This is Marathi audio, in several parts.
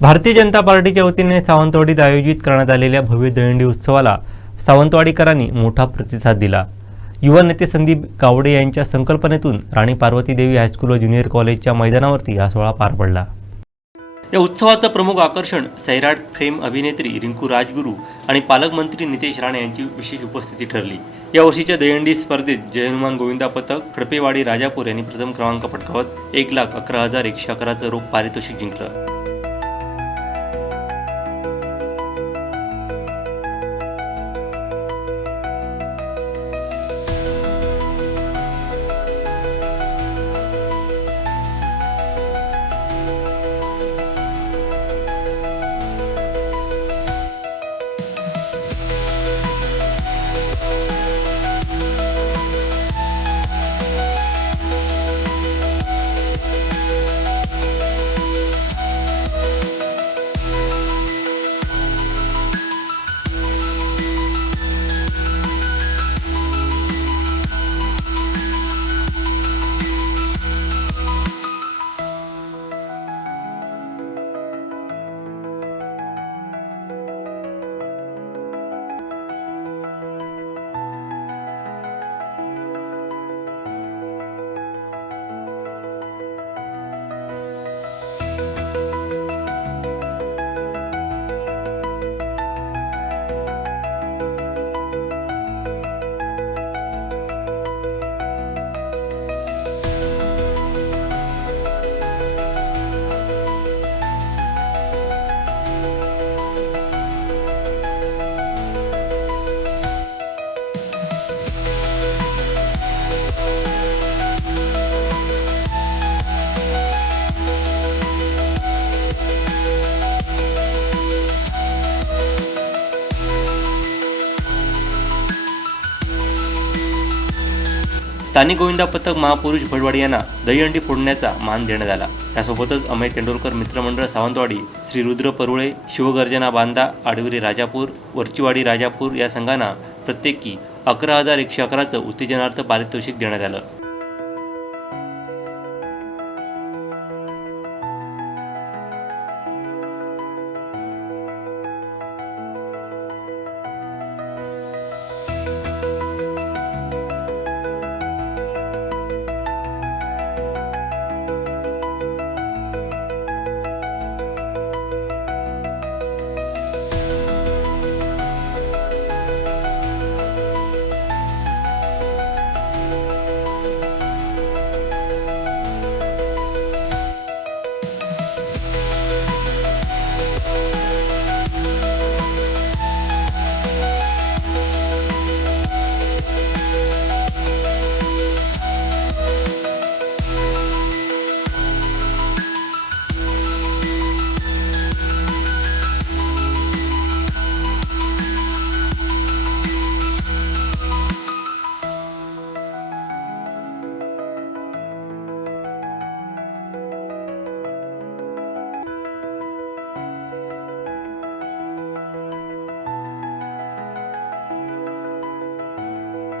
भारतीय जनता पार्टीच्या वतीने सावंतवाडीत आयोजित करण्यात आलेल्या भव्य दहीहंडी उत्सवाला सावंतवाडीकरांनी मोठा प्रतिसाद दिला. युवा नेते संदीप गावडे यांच्या संकल्पनेतून राणी पार्वती देवी हायस्कूल व ज्युनियर कॉलेजच्या मैदानावरती हा सोहळा पार पडला. या उत्सवाचं प्रमुख आकर्षण सैराट फ्रेम अभिनेत्री रिंकू राजगुरू आणि पालकमंत्री नितेश राणे यांची विशेष उपस्थिती ठरली. या वर्षीच्या दहीहंडी स्पर्धेत जयहनुमान गोविंदा पथक खडपेवाडी राजापूर यांनी प्रथम क्रमांक पटकावत एक लाख अकरा हजार एकशे अकराचं रोख पारितोषिक जिंकलं. स्थानिक गोविंदा पथक महापुरुष भटवाडी यांना दहीहंडी फोडण्याचा मान देण्यात आला. त्यासोबतच अमय तेंडुलकर मित्रमंडळ सावंतवाडी श्री रुद्र परुळे शिवगर्जना बांदा आडविरे राजापूर वरचीवाडी राजापूर या संघांना प्रत्येकी अकरा हजार एकशे अकराचं उत्तेजनार्थ पारितोषिक देण्यात आलं.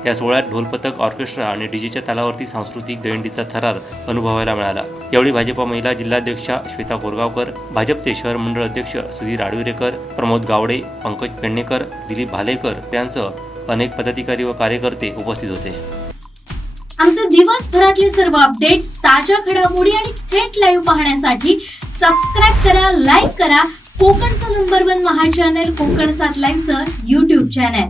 या सोहळ्यात ढोलपथक ऑर्केस्ट्रा आणि डीजेच्या तालावरती सांस्कृतिक दहिंडीचा थरार अनुभवायला मिळाला. यावेळी भाजपा महिला जिल्हाध्यक्षा श्वेता कोरगावकर भाजपचे शहर मंडळ अध्यक्ष सुधीर आडविरेकर प्रमोद गावडे पंकज पेडणेकर दिलीप भालेकर यांसह अनेक पदाधिकारी व कार्यकर्ते उपस्थित होते. आमचे दिवसभरातले सर्व अपडेट्स ताज्या घडामोडी आणि थेट लाईव्ह पाहण्यासाठी सबस्क्राईब करा लाईक करा. कोकणचं नंबर वन महा चॅनल कोकण सात लाईनचं युट्यूब चॅनल